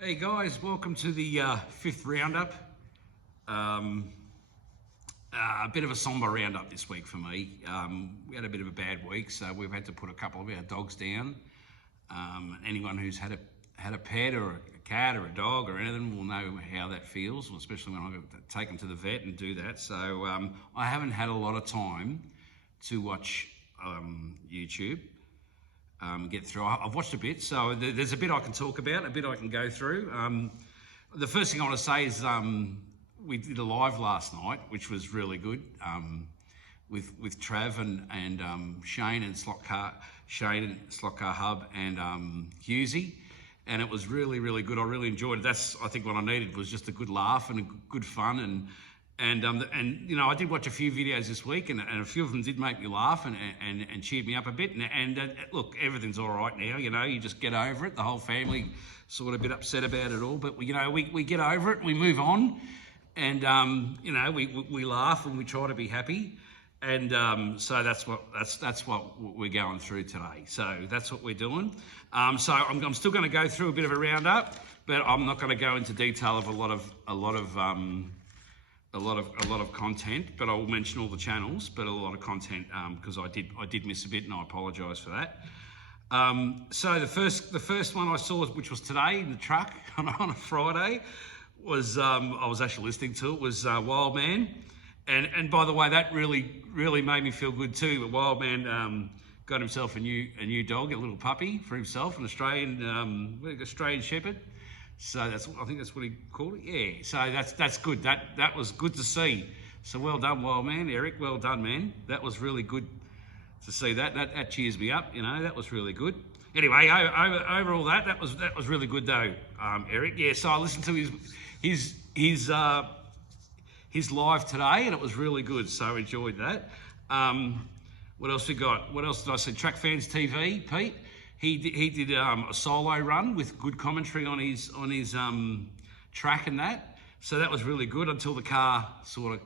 Hey guys, welcome to the fifth roundup. A bit of a somber roundup this week for me. We had a bit of a bad week, so we've had to put a couple of our dogs down. Anyone who's had a pet or a cat or a dog or anything will know how that feels, especially when I take them to the vet and do that. So I haven't had a lot of time to watch YouTube. Get through. I've watched a bit, so there's a bit I can talk about, a bit I can go through. The first thing I want to say is we did a live last night, which was really good, with Trav and Shane and SLOTCAR Hub and Husey, and it was really good. I really enjoyed it. That's, I think, what I needed was just a good laugh and a good fun and you know, I did watch a few videos this week, and a few of them did make me laugh and cheered me up a bit. And look, everything's all right now. You know, you just get over it. The whole family sort of a bit upset about it all, but you know, we get over it. We move on, and you know, we laugh and we try to be happy. And so that's what we're going through today. So that's what we're doing. So I'm still going to go through a bit of a roundup, but I'm not going to go into detail of a lot of content, but I'll mention all the channels, but a lot of content because I did miss a bit, and I apologise for that. So the first one I saw, which was today in the truck on a Friday, was I was actually listening to it, was Wild Man, and by the way, that really made me feel good too. But Wild Man got himself a new dog, a little puppy for himself, an Australian Shepherd. So I think that's what he called it. Yeah. So that's good. That was good to see. So well done, Wild Man, Eric. Well done, man. That was really good to see. That cheers me up. You know, that was really good. Anyway, over all that was really good though, Eric. Yeah. So I listened to his live today, and it was really good. So I enjoyed that. What else we got? What else did I see? Track Fans TV, Pete. He did a solo run with good commentary on his track and that. So that was really good until the car sort of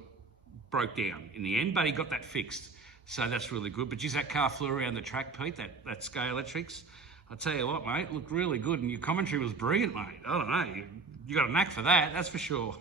broke down in the end, but he got that fixed. So that's really good. But geez, that car flew around the track, Pete, that Sky Electrics. I tell you what, mate, looked really good, and your commentary was brilliant, mate. I don't know, you got a knack for that, that's for sure.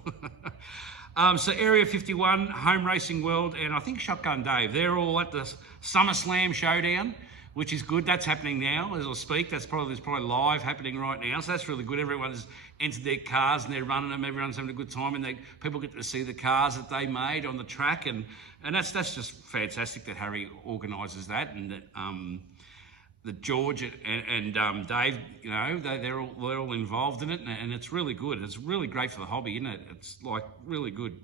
So Area 51, Home Racing World, and I think Shotgun Dave, they're all at the SummerSlam Showdown, which is good. That's happening now as I speak. There's probably live happening right now. So that's really good. Everyone's entered their cars and they're running them. Everyone's having a good time, and people get to see the cars that they made on the track, and that's just fantastic that Harry organises that, and that George and Dave, you know, they're all involved in it, and it's really good. It's really great for the hobby, isn't it? It's like really good.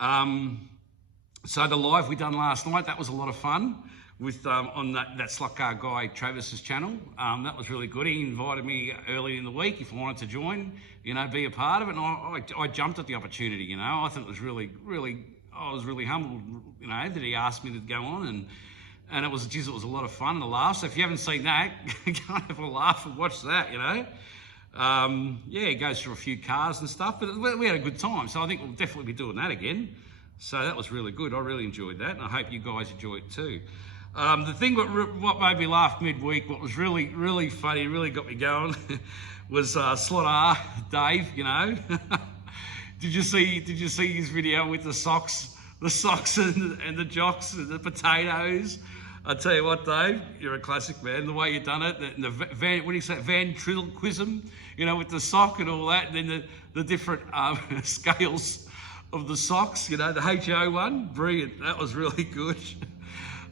So the live we done last night, that was a lot of fun. With on that SLOTCAR guy Travis's channel, that was really good. He invited me early in the week if I wanted to join, you know, be a part of it, and I jumped at the opportunity. You know, I think it was really, I was really humbled, you know, that he asked me to go on, and it was a lot of fun and a laugh. So if you haven't seen that, go and have a laugh and watch that. You know, yeah, it goes through a few cars and stuff, but we had a good time. So I think we'll definitely be doing that again. So that was really good. I really enjoyed that, and I hope you guys enjoy it too. The thing what made me laugh midweek, what was really funny, really got me going, was SLOTCAR Dave. You know, did you see his video with the socks and the jocks and the potatoes? I tell you what, Dave, you're a classic, man. The way you done it, and the ventriloquism, you know, with the sock and all that, and then the different scales of the socks. You know, the HO one, brilliant. That was really good.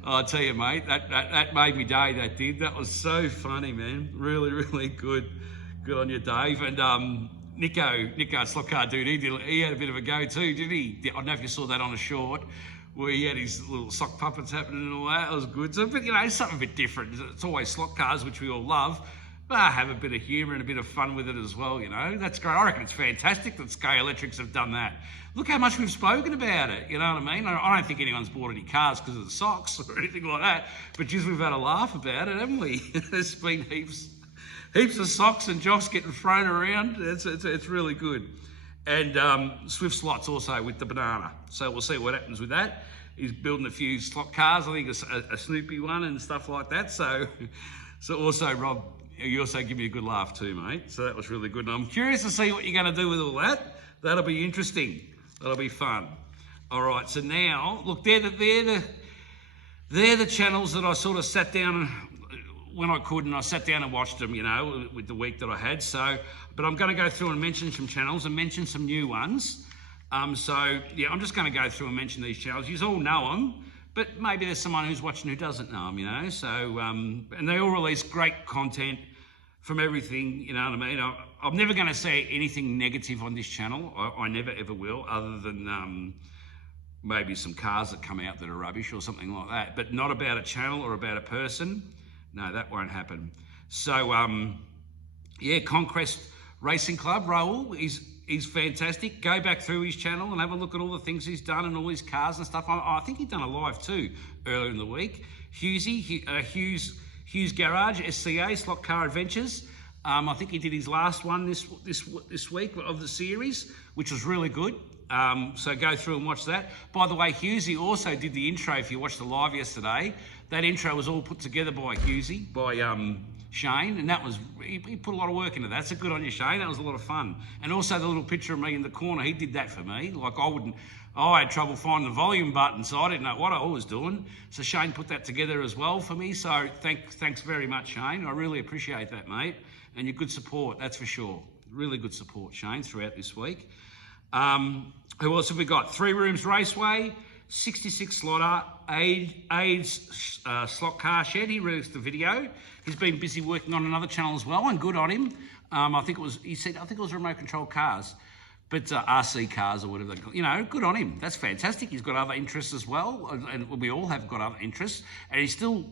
I tell you, mate, that made me day, that did. That was so funny, man. Really good. Good on you, Dave. And Nico, SLOTCAR dude, he had a bit of a go too, didn't he? I don't know if you saw that on a short, where he had his little sock puppets happening and all that. That was good. So, but, you know, it's something a bit different. It's always SLOTCARs, which we all love, but have a bit of humour and a bit of fun with it as well, you know. That's great. I reckon it's fantastic that Sky Electrics have done that. Look how much we've spoken about it, you know what I mean? I don't think anyone's bought any cars because of the socks or anything like that, but just we've had a laugh about it, haven't we? There's been heaps of socks and jocks getting thrown around. It's really good. And Swift Slots also with the banana. So we'll see what happens with that. He's building a few slot cars, I think a Snoopy one and stuff like that. So also Rob you also give me a good laugh too, mate. So that was really good. And I'm curious to see what you're going to do with all that. That'll be interesting. That'll be fun. All right, so now, look, they're the channels that I sort of sat down when I could, and I sat down and watched them, you know, with the week that I had. So, but I'm going to go through and mention some channels and mention some new ones. So, yeah, I'm just going to go through and mention these channels. You all know them, but maybe there's someone who's watching who doesn't know them, you know. So, and they all release great content from everything, you know what I mean. I'm never going to say anything negative on this channel. I never ever will, other than maybe some cars that come out that are rubbish or something like that, but not about a channel or about a person. No, that won't happen. So, yeah, Conquest Racing Club, Raul, he's fantastic. Go back through his channel and have a look at all the things he's done and all his cars and stuff. I think he's done a live too earlier in the week. Hughes Garage, SCA, Slot Car Adventures. I think he did his last one this week of the series, which was really good. So go through and watch that. By the way, Hughesy also did the intro. If you watched the live yesterday, that intro was all put together by Hughesy, by Shane, and that was, he put a lot of work into that. So good on you, Shane. That was a lot of fun. And also the little picture of me in the corner, he did that for me. Like I had trouble finding the volume button, so I didn't know what I was doing. So Shane put that together as well for me. So thanks very much, Shane. I really appreciate that, mate. And your good support, that's for sure. Really good support, Shane, throughout this week. Who else have we got? 3 Rooms Raceway, 66 Slotter, AIDS Slot Car Shed. He released the video. He's been busy working on another channel as well, and good on him. I think it was remote control cars, but RC cars or whatever they call it. You know, good on him. That's fantastic. He's got other interests as well, and we all have got other interests. And he's still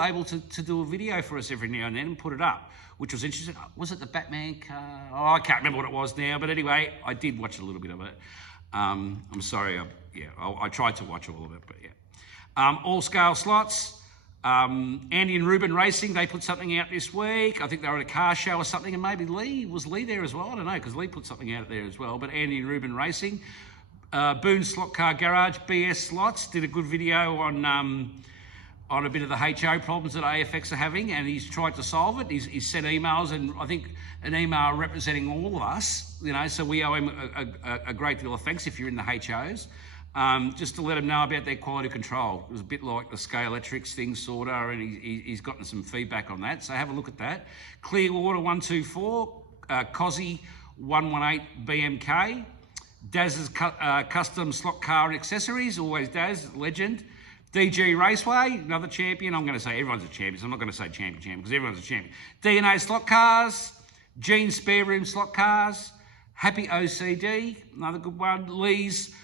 able to do a video for us every now and then and put it up, which was interesting. Was it the Batman car? Oh, I can't remember what it was now, but anyway, I did watch a little bit of it. I'm sorry, I tried to watch all of it, but yeah. All Scale Slots, Andy and Ruben Racing, they put something out this week. I think they were at a car show or something, and maybe was Lee there as well? I don't know, because Lee put something out there as well, but Andy and Ruben Racing. Boone Slot Car Garage, BS Slots, did a good video on a bit of the HO problems that AFX are having, and he's tried to solve it. He's sent emails, and I think an email representing all of us, you know, so we owe him a great deal of thanks if you're in the HOs, just to let him know about their quality control. It was a bit like the Scalextrics thing, sort of, and he's gotten some feedback on that, so have a look at that. Clearwater 124, Cozzy 118 BMK, Daz's Custom Slot Car and Accessories, always Daz, legend. DG Raceway, another champion. I'm going to say everyone's a champion, so I'm not going to say champion because everyone's a champion. DNA Slot Cars, Gene's Spare Room Slot Cars, Happy OCD, another good one. Lee's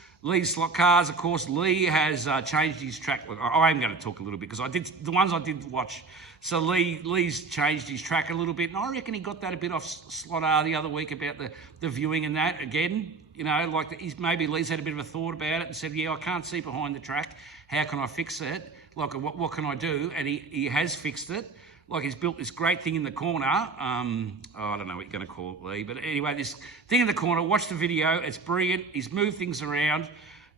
Slot Cars, of course. Lee has changed his track. Look, I am going to talk a little bit because the ones I did watch. So Lee's changed his track a little bit, and I reckon he got that a bit off Slot R the other week about the viewing and that again. You know, like maybe Lee's had a bit of a thought about it and said, yeah, I can't see behind the track. How can I fix it? Like, what can I do? And he has fixed it. Like, he's built this great thing in the corner. I don't know what you're going to call it, Lee. But anyway, this thing in the corner, watch the video. It's brilliant. He's moved things around.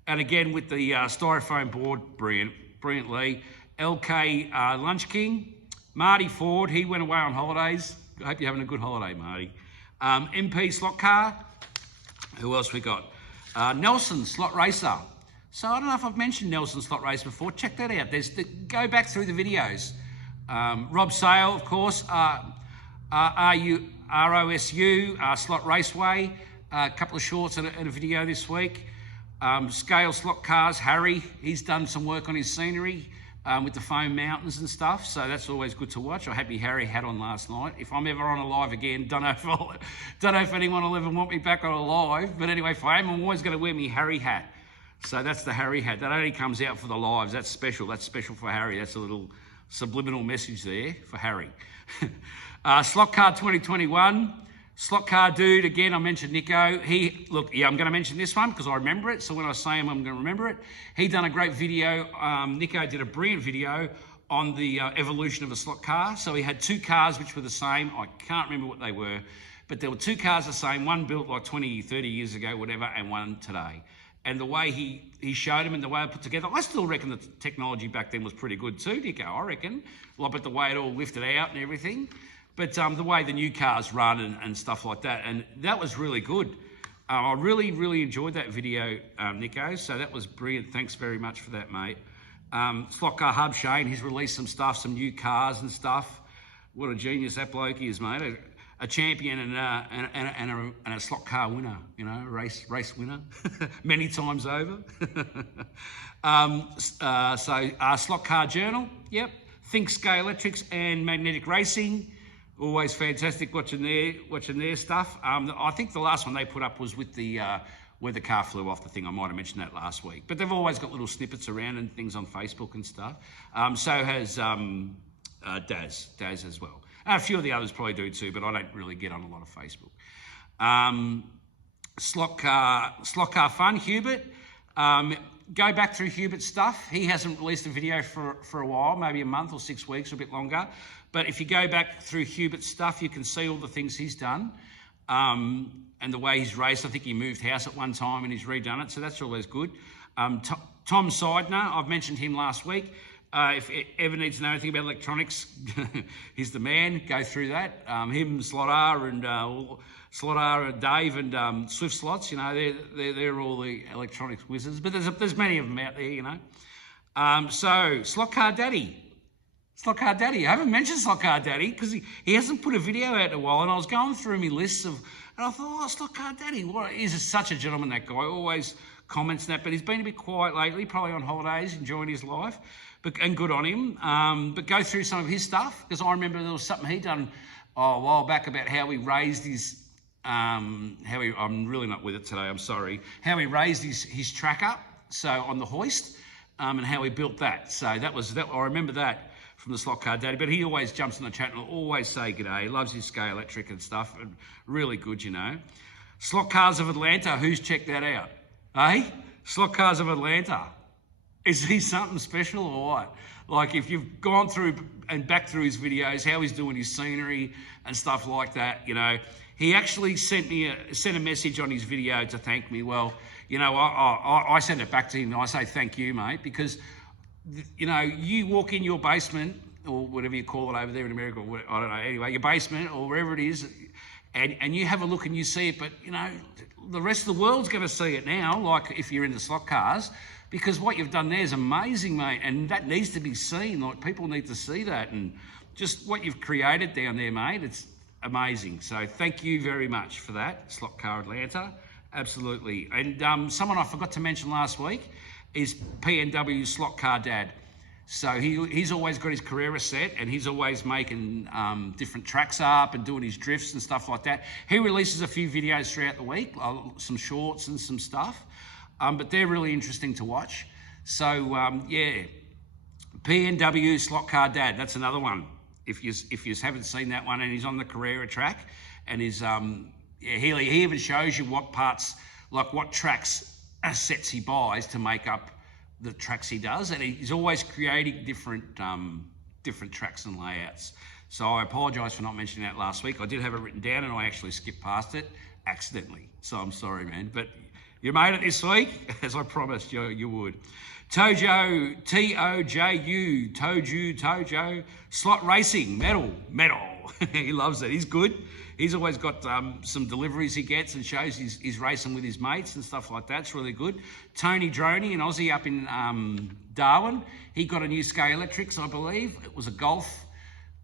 And again, with the styrofoam board, brilliant. Brilliant, Lee. LK Lunch King. Marty Ford, he went away on holidays. I hope you're having a good holiday, Marty. MP Slot Car. Who else we got? Nelson Slot Racer. So I don't know if I've mentioned Nelson Slot Race before. Check that out. Go back through the videos. Rob Sale, of course. ROSU, Slot Raceway. A couple of shorts and a video this week. Scale Slot Cars, Harry. He's done some work on his scenery with the foam mountains and stuff. So that's always good to watch. I happy Harry had on last night. If I'm ever on a live again, don't know if anyone will ever want me back on a live. But anyway, for him, I'm always going to wear my Harry hat. So that's the Harry hat. That only comes out for the lives. That's special. That's special for Harry. That's a little subliminal message there for Harry. Slot Car 2021. Slot Car Dude, again, I mentioned Nico. I'm going to mention this one because I remember it. So when I say him, I'm going to remember it. He done a great video. Nico did a brilliant video on the evolution of a slot car. So he had 2 cars which were the same. I can't remember what they were, but there were 2 cars the same. One built like 20, 30 years ago, whatever, and one today. And the way he showed them and the way I put together, I still reckon the technology back then was pretty good too, Nico, I reckon. Like, but the way it all lifted out and everything. but the way the new cars run and stuff like that, and that was really good. I really enjoyed that video, Nico, so that was brilliant. Thanks very much for that, mate. Slot Car Hub, Shane, he's released some stuff, some new cars and stuff. What a genius that bloke is, mate. A champion and a slot car winner, you know, race winner, many times over. Slot Car Journal, yep. Think Scale Electrics and Magnetic Racing, always fantastic watching their stuff. I think the last one they put up was with the where the car flew off the thing. I might have mentioned that last week, but they've always got little snippets around and things on Facebook and stuff. So has Daz as well. A few of the others probably do too, but I don't really get on a lot of Facebook. Slot Car Fun, Hubert. Go back through Hubert's stuff. He hasn't released a video for a while, maybe a month or 6 weeks or a bit longer. But if you go back through Hubert's stuff, you can see all the things he's done and the way he's raced. I think he moved house at one time and he's redone it, so that's always good. Tom Seidner, I've mentioned him last week. If it ever needs to know anything about electronics, he's the man. Go through that. Him, SLOTCAR, and Dave, and Swift Slots. You know, they're all the electronics wizards. But there's many of them out there. You know. So Slot Car Daddy. I haven't mentioned Slot Car Daddy because he hasn't put a video out in a while. And I was going through my lists and I thought, oh, Slot Car Daddy. What? He's such a gentleman, that guy. Always comments that, but he's been a bit quiet lately. Probably on holidays, enjoying his life. And good on him. But go through some of his stuff, because I remember there was something he done a while back about how he raised his, I'm really not with it today, I'm sorry, how he raised his track up, so on the hoist, and how he built that. So that I remember that from the Slot Car Daddy, but he always jumps on the chat and will always say g'day. He loves his Scale Electric and stuff, and really good, you know. Slot Cars of Atlanta, who's checked that out? Eh? Slot Cars of Atlanta. Is he something special or what? Like, if you've gone through and back through his videos, how he's doing his scenery and stuff like that, you know, he actually sent a message on his video to thank me. Well, you know, I sent it back to him and I say thank you, mate, because, you know, you walk in your basement or whatever you call it over there in America, or I don't know, anyway, your basement or wherever it is, and you have a look and you see it, but, you know, the rest of the world's going to see it now, like if you're into slot cars. Because what you've done there is amazing, mate, and that needs to be seen. Like, people need to see that, and just what you've created down there, mate, it's amazing. So thank you very much for that, Slot Car Atlanta, absolutely. And someone I forgot to mention last week is PNW Slot Car Dad. So he's always got his Carrera set, and he's always making different tracks up and doing his drifts and stuff like that. He releases a few videos throughout the week, some shorts and some stuff. But they're really interesting to watch. So, yeah, PNW Slot Car Dad, that's another one. If you haven't seen that one, and he's on the Carrera track, and he's, he even shows you what parts, like what tracks, sets he buys to make up the tracks he does, and he's always creating different tracks and layouts. So I apologise for not mentioning that last week. I did have it written down, and I actually skipped past it accidentally. So I'm sorry, man, but you made it this week, as I promised you would. Tojo, T-O-J-U, Tojo, Slot Racing, medal. He loves it. He's good. He's always got some deliveries he gets and shows he's racing with his mates and stuff like that. It's really good. Tony Droney, an Aussie up in Darwin, he got a new Scale Electrics, I believe. It was a Golf,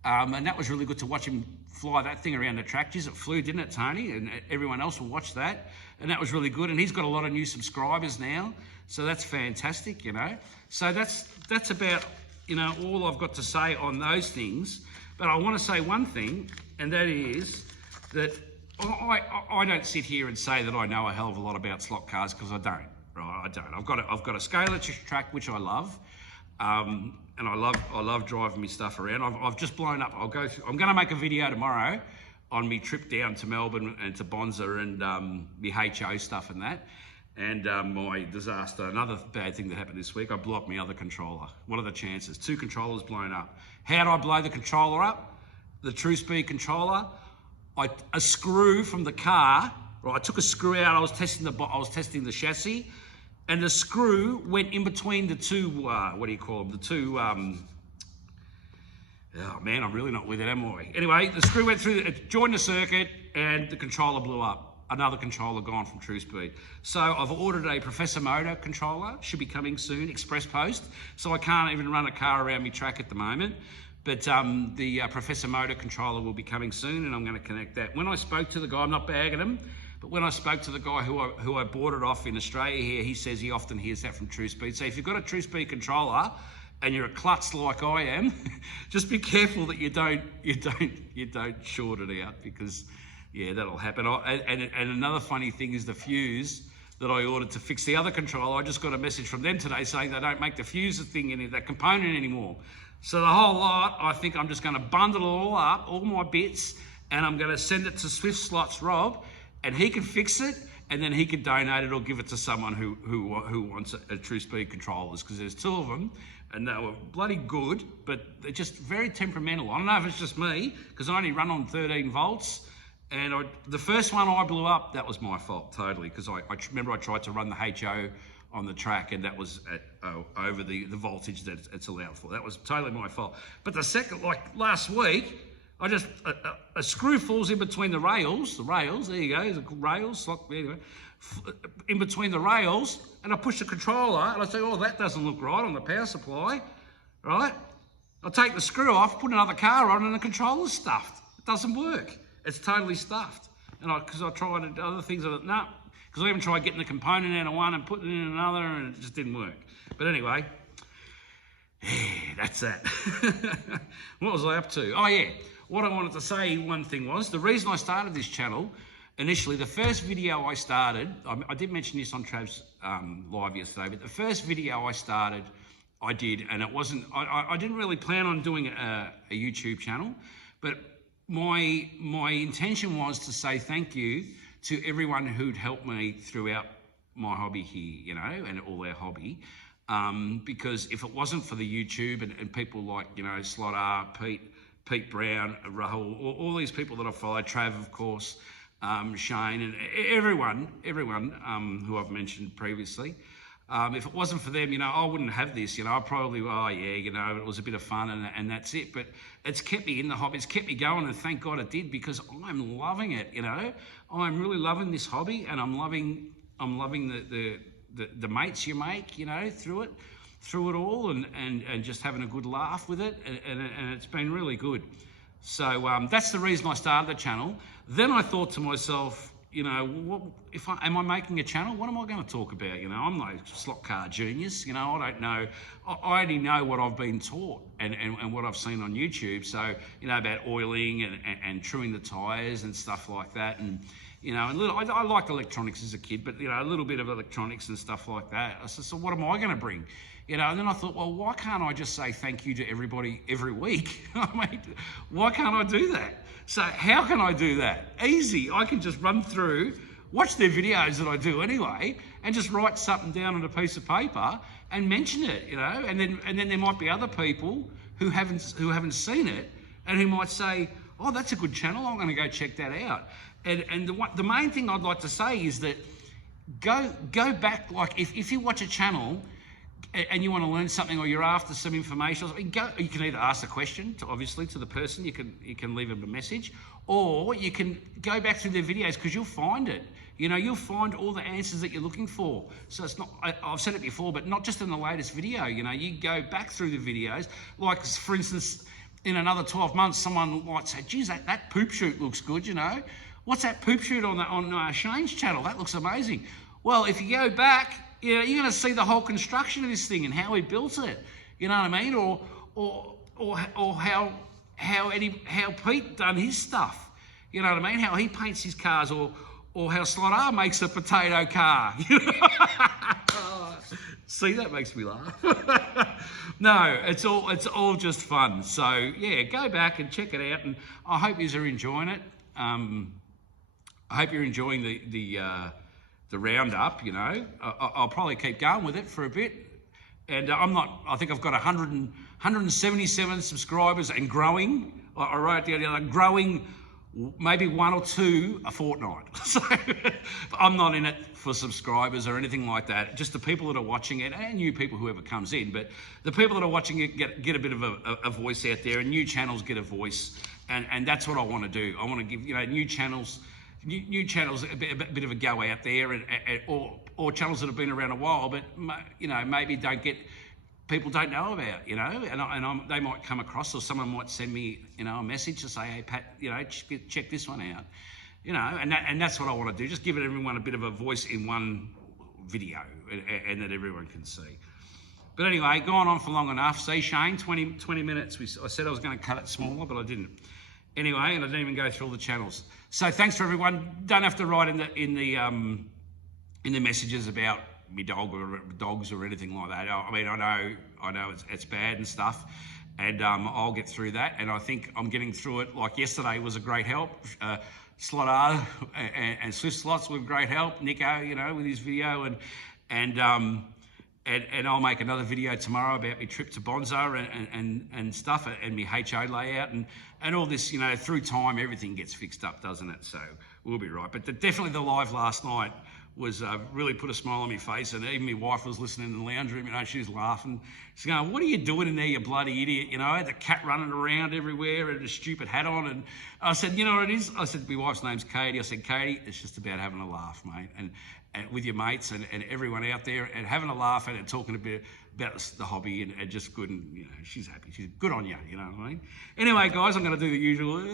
and that was really good to watch him fly that thing around the track. Geez, it flew, didn't it, Tony? And everyone else will watch that. And that was really good. And he's got a lot of new subscribers now. So that's fantastic, you know. So that's about, you know, all I've got to say on those things. But I want to say one thing, and that is that I don't sit here and say that I know a hell of a lot about slot cars, because I don't. Right, I don't. I've got a Scale Electric track, which I love. And I love driving my stuff around. I've just blown up. I'm going to make a video tomorrow on my trip down to Melbourne and to Bonza and my HO stuff and that. And my disaster, another bad thing that happened this week, I blew up my other controller. What are the chances? 2 controllers blown up. How did I blow the controller up? The True Speed controller. A screw from the car, right, I took a screw out, I was testing the chassis, and the screw went in between the two, what do you call them? The two, Oh man, I'm really not with it, am I? Anyway, the screw went through, it joined the circuit, and the controller blew up. Another controller gone from True Speed. So I've ordered a Professor Motor controller, should be coming soon, express post. So I can't even run a car around my track at the moment. But the Professor Motor controller will be coming soon, and I'm going to connect that. When I spoke to the guy, I'm not bagging him, but when I spoke to the guy who I bought it off in Australia here, he says he often hears that from True Speed. So if you've got a True Speed controller and you're a klutz like I am, just be careful that you don't short it out, because yeah, that'll happen. And another funny thing is the fuse that I ordered to fix the other controller. I just got a message from them today saying they don't make the fuse that component anymore. So the whole lot, I think I'm just going to bundle it all up, all my bits, and I'm going to send it to Swift Slots Rob, and he can fix it, and then he can donate it or give it to someone who wants a True Speed controllers, because there's 2 of them, and they were bloody good, but they're just very temperamental. I don't know if it's just me, because I only run on 13 volts. And the first one I blew up, that was my fault, totally, because I remember I tried to run the HO on the track, and that was at over the voltage that it's allowed for. That was totally my fault. But the second, like last week, I just, a screw falls in between the rails, there you go, the rails, anyway, in between the rails, and I push the controller, and I say, oh, that doesn't look right on the power supply, right? I'll take the screw off, put another car on, and the controller's stuffed. It doesn't work. It's totally stuffed. And because I tried other things, I thought, no, because I even tried getting the component out of one and putting it in another, and it just didn't work. But anyway, that's that. What was I up to? Oh yeah, what I wanted to say, one thing was, the reason I started this channel, initially, the first video I started, I did mention this on Trav's live yesterday, but the first video I started, I did, and it wasn't, I didn't really plan on doing a YouTube channel, but my intention was to say thank you to everyone who'd helped me throughout my hobby here, you know, and all our hobby. Because if it wasn't for the YouTube and people like, you know, SLOTCAR, Pete Brown, Rahul, all these people that I follow, Trav, of course, Shane, and everyone who I've mentioned previously, if it wasn't for them, you know, I wouldn't have this, you know, I probably, oh yeah, you know, it was a bit of fun and that's it. But it's kept me in the hobby, it's kept me going, and thank God it did, because I'm loving it, you know. I'm really loving this hobby, and I'm loving the mates you make, you know, through it all, and just having a good laugh with it, and it's been really good. So that's the reason I started the channel. Then I thought to myself, you know, am I making a channel? What am I going to talk about? You know, I'm no slot car genius. You know, I don't know. I only know what I've been taught and what I've seen on YouTube. So, you know, about oiling and truing the tyres and stuff like that. And, you know, I liked electronics as a kid, but, you know, a little bit of electronics and stuff like that. I said, so what am I going to bring? You know, and then I thought, well, why can't I just say thank you to everybody every week? I mean, why can't I do that? So how can I do that? Easy. I can just run through, watch their videos that I do anyway, and just write something down on a piece of paper and mention it, you know. And then there might be other people who haven't seen it, and who might say, oh, that's a good channel, I'm going to go check that out. And the main thing I'd like to say is that go back, like if you watch a channel and you want to learn something, or you're after some information, you can either ask a question obviously to the person, you can leave them a message, or you can go back through their videos, because you'll find it. You know, you'll find all the answers that you're looking for. So it's not, I've said it before, but not just in the latest video. You know, you go back through the videos, like for instance, in another 12 months, someone might say, geez, that poop chute looks good, you know. What's that poop chute on Shane's channel? That looks amazing. Well, if you go back, you know, you're going to see the whole construction of this thing and how he built it. You know what I mean? Or how Pete done his stuff. You know what I mean? How he paints his cars, or how SLOTCAR makes a potato car. See, that makes me laugh. No, it's all just fun. So yeah, go back and check it out, and I hope you're enjoying it. I hope you're enjoying the roundup, you know. I'll probably keep going with it for a bit. And I think I've got 177 subscribers and growing. I wrote down the other, growing maybe 1 or 2 a fortnight. So I'm not in it for subscribers or anything like that. Just the people that are watching it, and new people, whoever comes in, but the people that are watching it get a bit of a voice out there, and new channels get a voice, and that's what I want to do. I want to give new channels a bit of a go out there, or channels that have been around a while, but maybe people don't know about, and they might come across, or someone might send me, a message to say, hey Pat, check this one out, and that's what I want to do. Just give everyone a bit of a voice in one video, and that everyone can see. But anyway, gone on for long enough. See, Shane, 20 minutes. I said I was going to cut it smaller, but I didn't. Anyway, and I didn't even go through all the channels. So thanks for everyone. Don't have to write in the messages about me dogs or anything like that. I mean, I know it's bad and stuff, and I'll get through that. And I think I'm getting through it. Like yesterday was a great help. SLOTCAR and Swift Slots were great help. Nico, with his video, and I'll make another video tomorrow about my trip to Bonza and stuff, and my HO layout and all this. Through time, everything gets fixed up, doesn't it? So we'll be right. But definitely the live last night was really put a smile on my face, and even my wife was listening in the lounge room. She was laughing. She's going, "What are you doing in there, you bloody idiot?" I had the cat running around everywhere and a stupid hat on, and I said, "You know what it is?" I said, "My wife's name's Katie." I said, "Katie, it's just about having a laugh, mate, and with your mates and everyone out there, and having a laugh and talking a bit about the hobby and just good, and she's happy. She's good on you, you know what I mean?" Anyway, guys, I'm going to do the usual.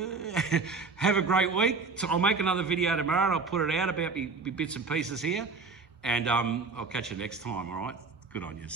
Have a great week. So I'll make another video tomorrow, and I'll put it out about me bits and pieces here, and I'll catch you next time. All right, good on you.